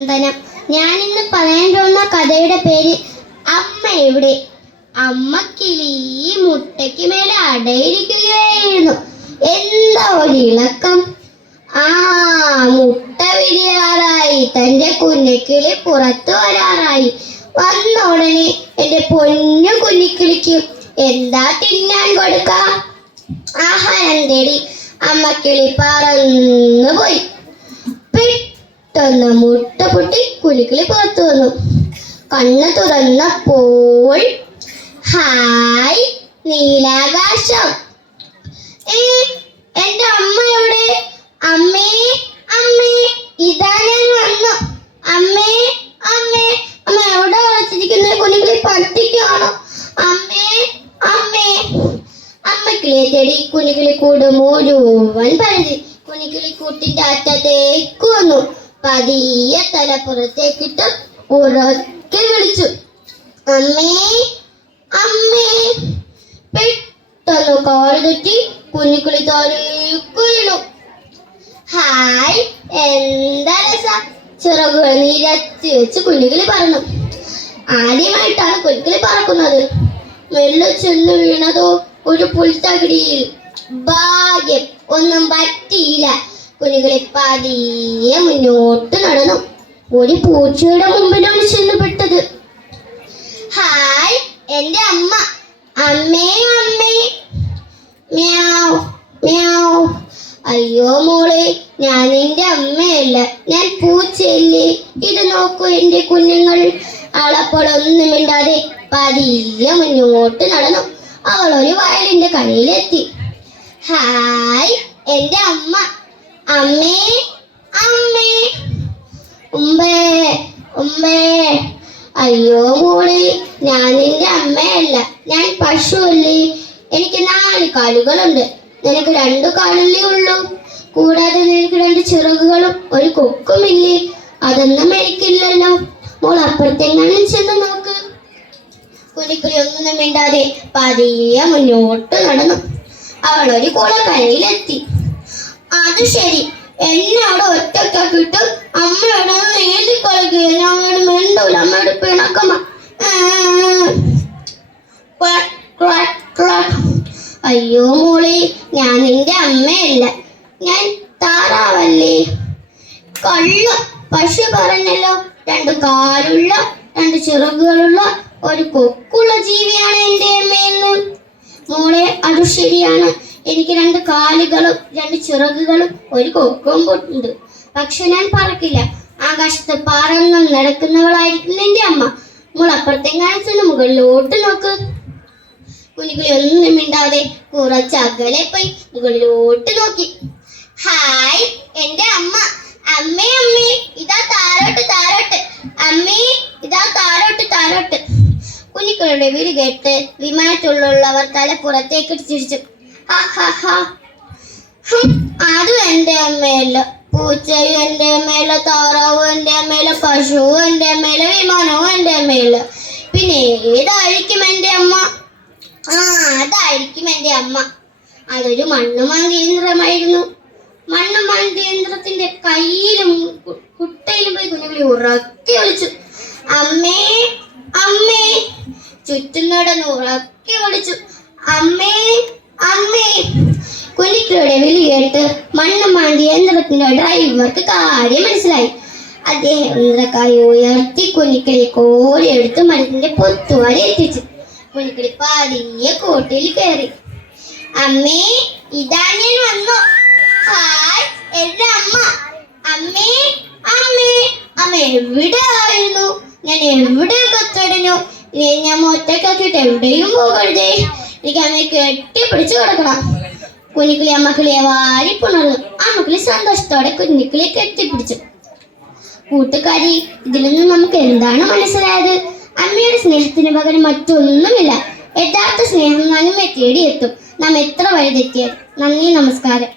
വന്ദനം. ഞാൻ ഇന്ന് പറയാൻ പോകുന്ന കഥയുടെ പേര് അമ്മ എവിടെ? അമ്മ കിളി മുട്ടയ്ക്ക് മേലെ അടയിരിക്കുകയായിരുന്നു. എന്താ ഒരു ഇളക്കം ആ മുട്ട വിരിയാറായി. തന്റെ കുഞ്ഞിക്കിളി പുറത്തു വരാറായി. വന്ന ഉടനെ എന്റെ പൊന്നു കുഞ്ഞിക്കിളിക്ക് എന്താ തിന്നാൻ കൊടുക്ക? ആഹാരം തേടി അമ്മക്കിളി പറന്നു പോയി പെട്ടെന്ന് മുട്ട പൊട്ടി കുലുക്കിളി പുറത്തു വന്നു. കണ്ണ് തുറന്നപ്പോൾ ഹായ് നീലാകാശം. ഏ എന്റെ അമ്മ എവിടെ? അമ്മേ അമ്മേ ഇതാ ഞാൻ വന്നു. അമ്മേ അമ്മേ അമ്മ എവിടെ വിളിച്ചിരിക്കുന്നത് കുലുക്കിളി പട്ടിക്കാണോ? അമ്മേ അമ്മേ. അമ്മക്കിളിയെ തേടി കുഞ്ഞുകിളി കൂടും. മുഴുവൻ പരിധി കുഞ്ഞുകിളി കൂട്ടിന്റെ അറ്റത്തേക്ക് വന്നു. പതിയെ തല പുറത്തേക്കിട്ട് ഉറക്കെ വിളിച്ചു. അമ്മേ അമ്മേ. പെട്ടെന്ന് കാൽ തെറ്റി കുഞ്ഞിക്കുളി താഴേക്ക് വീണു ഹായ് എന്താ രസ? ചിറകുകൾ നീരത്തി വെച്ച് കുഞ്ഞുകിളി പറന്നു. ആദ്യമായിട്ടാണ് കുഞ്ഞുകിളി പറക്കുന്നത്. മെല്ലെ ചെന്ന് വീണതോ? ഒരു പുൽത്തകിടിയിൽ. ഭാഗ്യം ഒന്നും പറ്റിയില്ല. കുഞ്ഞുകിളി പതിയെ മുന്നോട്ട് നടന്നു ഒരു പൂച്ചയുടെ മുമ്പിലാണ് ചെന്ന് പെട്ടത് ഹായ് എന്റെ അമ്മ. അമ്മേ അമ്മേ. മ്യാവ് മ്യാവ്. അയ്യോ മോളെ ഞാൻ എന്റെ അമ്മയല്ല ഞാൻ പൂച്ചയല്ലേ. ഇത് നോക്കൂ എന്റെ കുഞ്ഞുങ്ങൾ. അവളപ്പോഴൊന്നും മിണ്ടാതെ പതിയെ മുന്നോട്ട് നടന്നു. അവൾ ഒരു വയലിന്റെ കണിയിലെത്തി ഹായ് എന്റെ അമ്മ. അമ്മേ അമ്മേ. ഉമ്മേ ഉമ്മേ. അയ്യോ മോളെ ഞാൻ നിന്റെ അമ്മയല്ല ഞാൻ പശുവല്ലേ. എനിക്ക് നാല് കാലുകളുണ്ട്. നിനക്ക് രണ്ടു കാലല്ലേ ഉള്ളൂ. കൂടാതെ നിനക്ക് രണ്ട് ചിറകുകളും ഒരു കൊക്കുമില്ലേ. അതൊന്നും എനിക്കില്ലല്ലോ. മോൾ അപ്പുറത്തെങ്ങാനും ചെന്ന് നോക്ക്. കുലിക്കുലി ഒന്നും മിണ്ടാതെ പതിയെ മുന്നോട്ട് നടന്നു. അവൾ ഒരു കുളക്കരയിലെത്തി. അത് ശരി. എന്നോട് കിട്ടും അമ്മയോട് നീന്തി കളിക്കുക ഞാൻ അങ്ങോട്ട് മിണ്ടൂല. അമ്മയോട് പിണക്കമ. Quack, quack, quack. അയ്യോ മോളെ ഞാൻ നിന്റെ അമ്മയല്ല. ഞാൻ താറാവല്ലേ? കള്ള. പശു പറഞ്ഞല്ലോ. രണ്ട് കാലുള്ള രണ്ട് ചിറകുകളുള്ള ഒരു കൊക്കുള്ള ജീവിയാണ് എന്റെ അമ്മയെന്നും. മോളെ അത് ശരിയാണ്. എനിക്ക് രണ്ട് കാലുകളും രണ്ട് ചിറകുകളും ഒരു കൊക്കും ഉണ്ട്. പക്ഷെ ഞാൻ പറക്കില്ല. ആകാശത്ത് പാറങ്ങൾ നടക്കുന്നവളായിരിക്കും എന്റെ അമ്മ. മോൾ അപ്പുറത്തെങ്ങാനും ചെന്ന് മുകളിലോട്ട് നോക്ക്. കുഞ്ഞുകുളി ഒന്നും മിണ്ടാതെ കുറച്ച് അകലെ പോയി മുകളിലോട്ട് നോക്കി. ഹായ് എന്റെ അമ്മ. അമ്മേ അമ്മേ ഇതാ താരോട്ട് താരോട്ട് അമ്മേ ഇതാ താരോട്ട് താരോട്ട് കുഞ്ഞിക്കളുടെ വീട് കേട്ട് വിമാനത്തിലുള്ളവർ തല പുറത്തേക്ക് ഹും, അതും എന്റെ അമ്മയല്ല. പൂച്ചയും എന്റെ അമ്മയല്ല താറാവും എന്റെ അമ്മയല്ല പശുവും എന്റെ അമ്മയല്ല വിമാനവും എന്റെ അമ്മയല്ല. പിന്നെ ഏതായിരിക്കും എന്റെ അമ്മ? ആ അതായിരിക്കും എന്റെ അമ്മ. അതൊരു മണ്ണു യന്ത്രമായിരുന്നു മണ്ണു യന്ത്രത്തിന്റെ കയ്യിലും കുട്ടയിലും പോയി കുഞ്ഞുങ്ങളി ഉറക്കി വിളിച്ചു അമ്മേ അമ്മേ. ചുറ്റും ഉറക്കെ വിളിച്ചു അമ്മേ അമ്മേ കുലിക്കയുടെ വിളി കേട്ട് മണ്ണുമാന്തി യന്ത്രത്തിന്റെ ഡ്രൈവർക്ക് കാര്യം മനസ്സിലായി. അദ്ദേഹം യന്ത്രക്കായി ഉയർത്തി കുഞ്ഞിക്കിളി കോരിയെടുത്ത് മരത്തിന്റെ പൊത്തുവരെ എത്തിച്ചു. കുഞ്ഞിക്കിളി പതിയെ കോട്ടിൽ കയറി. അമ്മേ ഇതാ ഞാൻ വന്നു. ഹായ് എന്റെ അമ്മ. അമ്മേ അമ്മേ അമ്മ എവിടെയായിരുന്നു ഞാൻ എവിടെ കത്തടനു ഞാൻ ഒറ്റക്കാക്കിയിട്ട് എവിടെയും പോകരുതേ. എനിക്ക് അമ്മയെ കെട്ടിപ്പിടിച്ച് കിടക്കണം. കുഞ്ഞിക്കിളി അമ്മക്കിളിയെ വാരി പുണർന്നു അമ്മക്കിളി സന്തോഷത്തോടെ കുഞ്ഞിക്കിളിയെ കെട്ടിപ്പിടിച്ചു. കൂട്ടുകാരി ഇതിൽ നിന്ന് നമുക്ക് എന്താണ് മനസ്സിലായത്? അമ്മയുടെ സ്നേഹത്തിന് പകരം മറ്റൊന്നുമില്ല. യഥാർത്ഥ സ്നേഹം നന്മ തേടിയെത്തും. നാം എത്ര വഴി തെറ്റിയത് നന്ദി നമസ്കാരം.